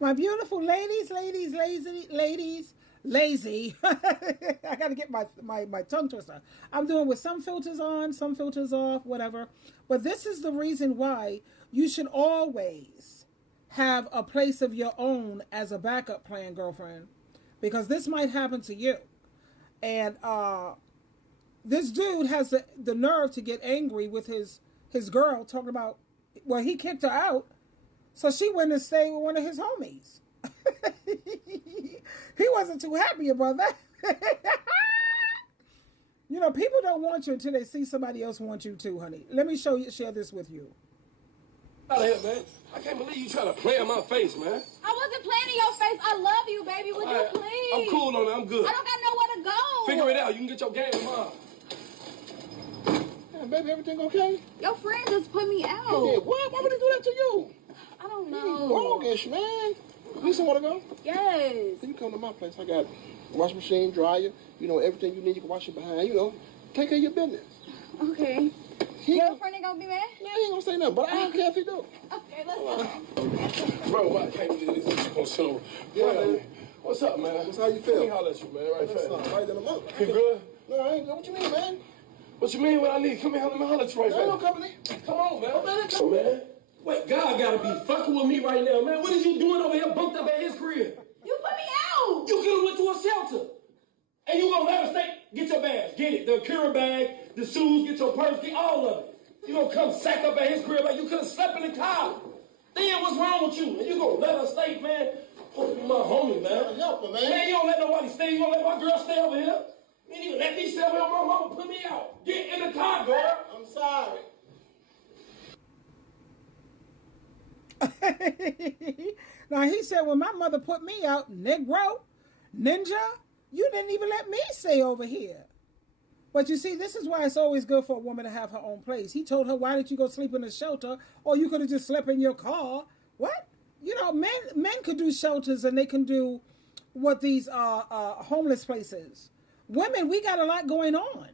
My beautiful lazy. I got to get my tongue twister. I'm doing with some filters on, some filters off, whatever. But this is the reason why you should always have a place of your own as a backup plan, girlfriend, because this might happen to you. And this dude has the nerve to get angry with his girl, talking about, well, he kicked her out, so she went and stayed with one of his homies. He wasn't too happy about that. You know, people don't want you until they see somebody else want you too, honey. Let me share this with you. Out of here, man. I can't believe you trying to play in my face, man. I wasn't playing in your face. I love you, baby. Would you please? I'm cool on it. I'm good. I don't got nowhere to go. Figure it out. You can get your game tomorrow. Yeah, baby, everything okay? Your friend just put me out. Yeah, what? Why would he do that to you? I don't know. Longish, man. You somewhere to go? Yes. You come to my place. I got wash machine, dryer. You know, everything you need, you can wash it behind. You know, take care of your business. Okay. Your friend ain't gonna be mad? No, he ain't gonna say nothing, but I don't care if he do. Okay, let's go. Bro, why can't we do this on show? Yeah, man. What's up, man? What's how you feel? Let me holler at you, man. Right fast. Right in the month. You good? No, I ain't good. What you mean, man? What you mean what I need? Come here, let me holler at you right fast. No, company. Come on, man. Come on, man. Wait, God gotta be fucking with me right now, man. What is you doing over here bunked up at his crib? You put me out. You could have went to a shelter. And you gonna let us stay? Get your bags, get it. The Akira bag, the shoes, get your purse, get all of it. You gonna come sack up at his crib like you could have slept in the car. Then what's wrong with you? And you gonna let us stay, man? Oh, you my homie, man. Help her, man. Man, you don't let nobody stay. You gonna let my girl stay over here? You ain't even let me stay over here. My mama put me out. Get in the car, girl. I'm sorry. Now he said, when my mother put me out, Negro, Ninja, you didn't even let me stay over here. But you see, this is why it's always good for a woman to have her own place. He told her, why didn't you go sleep in a shelter? Or you could have just slept in your car. What? You know, men could do shelters, and they can do what these homeless places. Women, we got a lot going on.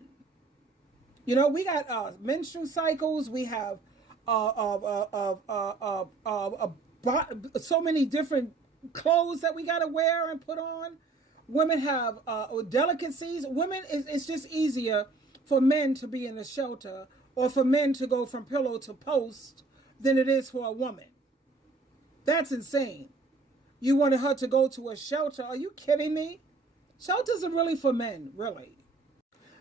You know, we got menstrual cycles. We have so many different clothes that we got to wear and put on. Women have delicacies. Women, it's just easier for men to be in a shelter or for men to go from pillow to post than it is for a woman. That's insane. You wanted her to go to a shelter. Are you kidding me? Shelters are really for men, really.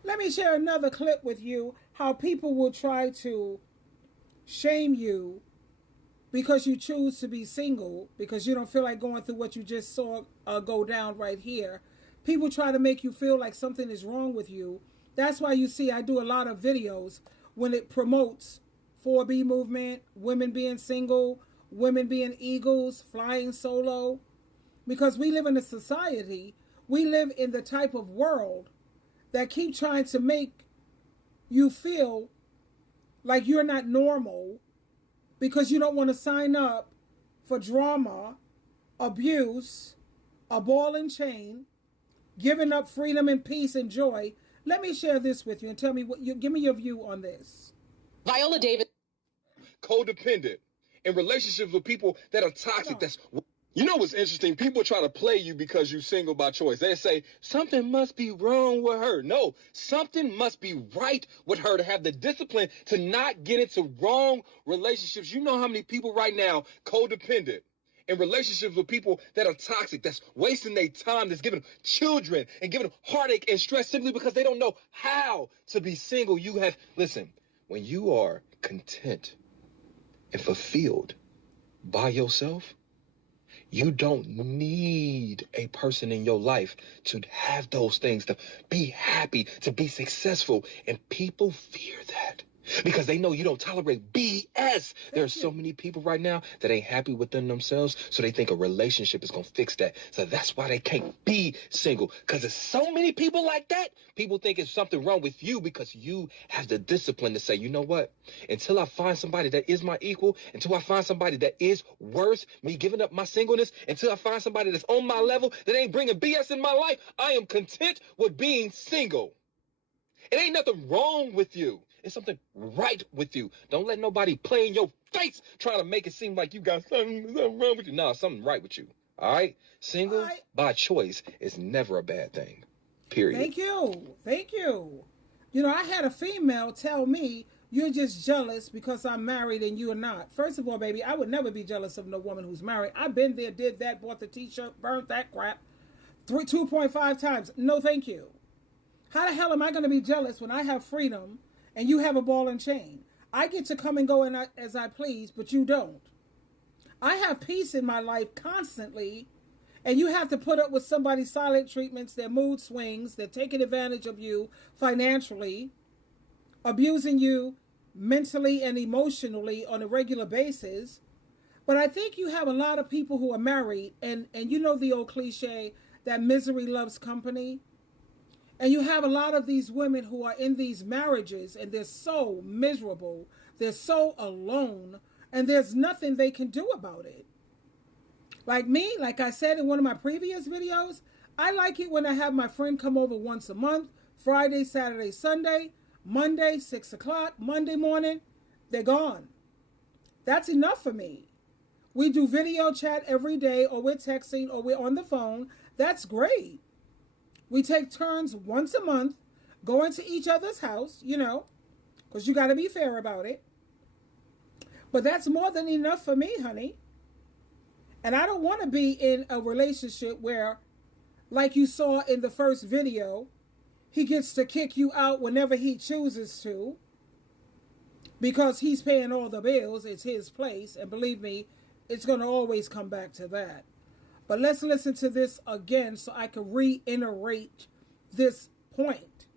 Let me share another clip with you, how people will try to shame you because you choose to be single, because you don't feel like going through what you just saw go down right here. People try to make you feel like something is wrong with you. That's why you see I do a lot of videos when it promotes 4B movement, women being single, women being eagles, flying solo. Because we live in a society, we live in the type of world that keep trying to make you feel like you're not normal because you don't want to sign up for drama, abuse, a ball and chain, giving up freedom and peace and joy. Let me share this with you and tell me give me your view on this. Viola Davis. Codependent in relationships with people that are toxic. You know what's interesting? People try to play you because you're single by choice. They say, something must be wrong with her. No, something must be right with her to have the discipline to not get into wrong relationships. You know how many people right now, codependent, in relationships with people that are toxic, that's wasting their time, that's giving them children and giving them heartache and stress simply because they don't know how to be single. Listen, when you are content and fulfilled by yourself, you don't need a person in your life to have those things, to be happy, to be successful. And people fear that because they know you don't tolerate BS. There are so many people right now that ain't happy within themselves, so they think a relationship is going to fix that. So that's why they can't be single, because there's so many people like that. People think it's something wrong with you because you have the discipline to say, you know what? Until I find somebody that is my equal, until I find somebody that is worth me giving up my singleness, until I find somebody that's on my level, that ain't bringing BS in my life, I am content with being single. It ain't nothing wrong with you. It's something right with you. Don't let nobody play in your face trying to make it seem like you got something wrong with you. No, something right with you. All right? Single by choice is never a bad thing. Period. Thank you. Thank you. You know, I had a female tell me, you're just jealous because I'm married and you're not. First of all, baby, I would never be jealous of no woman who's married. I've been there, did that, bought the t-shirt, burnt that crap 2.5 times. No, thank you. How the hell am I going to be jealous when I have freedom and you have a ball and chain? I get to come and go as I please, but you don't. I have peace in my life constantly, and you have to put up with somebody's silent treatments, their mood swings, they're taking advantage of you financially, abusing you mentally and emotionally on a regular basis. But I think you have a lot of people who are married, and you know the old cliche that misery loves company. And you have a lot of these women who are in these marriages and they're so miserable, they're so alone, and there's nothing they can do about it. Like me, like I said in one of my previous videos, I like it when I have my friend come over once a month, Friday, Saturday, Sunday, Monday, 6 o'clock, Monday morning, they're gone. That's enough for me. We do video chat every day, or we're texting, or we're on the phone. That's great. We take turns once a month going to each other's house, you know, because you got to be fair about it. But that's more than enough for me, honey. And I don't want to be in a relationship where, like you saw in the first video, he gets to kick you out whenever he chooses to because he's paying all the bills. It's his place. And believe me, it's going to always come back to that. But let's listen to this again so I can reiterate this point.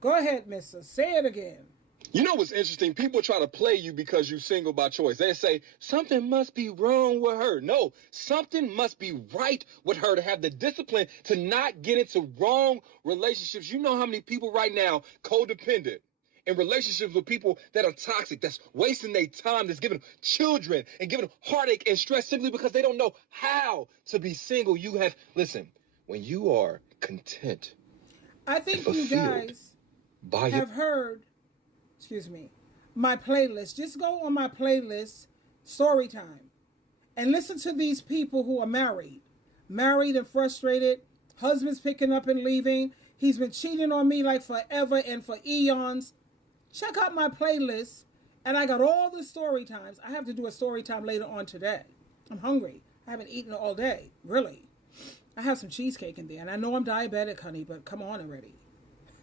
Go ahead, mister. Say it again. You know what's interesting? People try to play you because you're single by choice. They say, something must be wrong with her. No, something must be right with her to have the discipline to not get into wrong relationships. You know how many people right now, codependent, in relationships with people that are toxic, that's wasting their time, that's giving them children and giving them heartache and stress simply because they don't know how to be single. Listen, when you are content, I think you guys have heard, my playlist. Just go on my playlist, Story Time, and listen to these people who are married and frustrated, husbands picking up and leaving. He's been cheating on me like forever and for eons. Check out my playlist, and I got all the story times. I have to do a story time later on today. I'm hungry. I haven't eaten all day, really. I have some cheesecake in there, and I know I'm diabetic, honey, but come on already.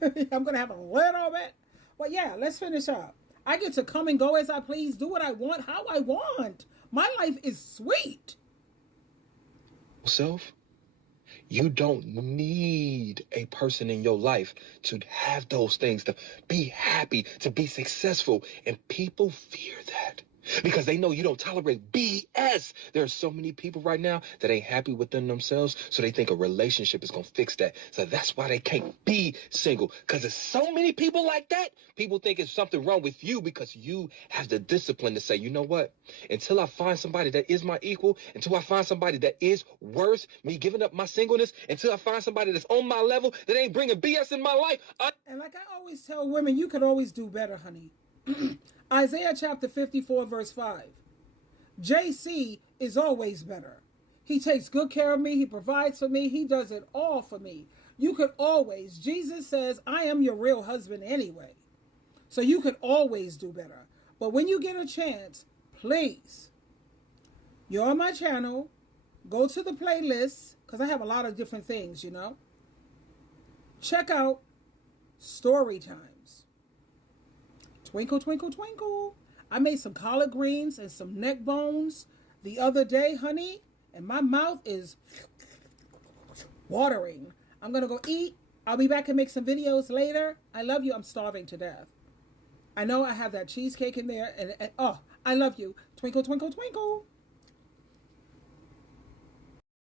I'm going to have a little bit. But yeah, let's finish up. I get to come and go as I please, do what I want, how I want. My life is sweet. Self, you don't need a person in your life to have those things, to be happy, to be successful. And people fear that because they know you don't tolerate BS. There are so many people right now that ain't happy within themselves, so they think a relationship is going to fix that. So that's why they can't be single, because there's so many people like that. People think it's something wrong with you because you have the discipline to say, you know what? Until I find somebody that is my equal, until I find somebody that is worth me giving up my singleness, until I find somebody that's on my level, that ain't bringing BS in my life. And like I always tell women, you could always do better, honey. Isaiah chapter 54, verse 5. JC is always better. He takes good care of me. He provides for me. He does it all for me. You could always, Jesus says, I am your real husband anyway. So you could always do better. But when you get a chance, please, you're on my channel. Go to the playlist, because I have a lot of different things, you know. Check out Story Times. Twinkle, twinkle, twinkle. I made some collard greens and some neck bones the other day, honey, and my mouth is watering. I'm going to go eat. I'll be back and make some videos later. I love you. I'm starving to death. I know I have that cheesecake in there, and oh, I love you. Twinkle, twinkle, twinkle.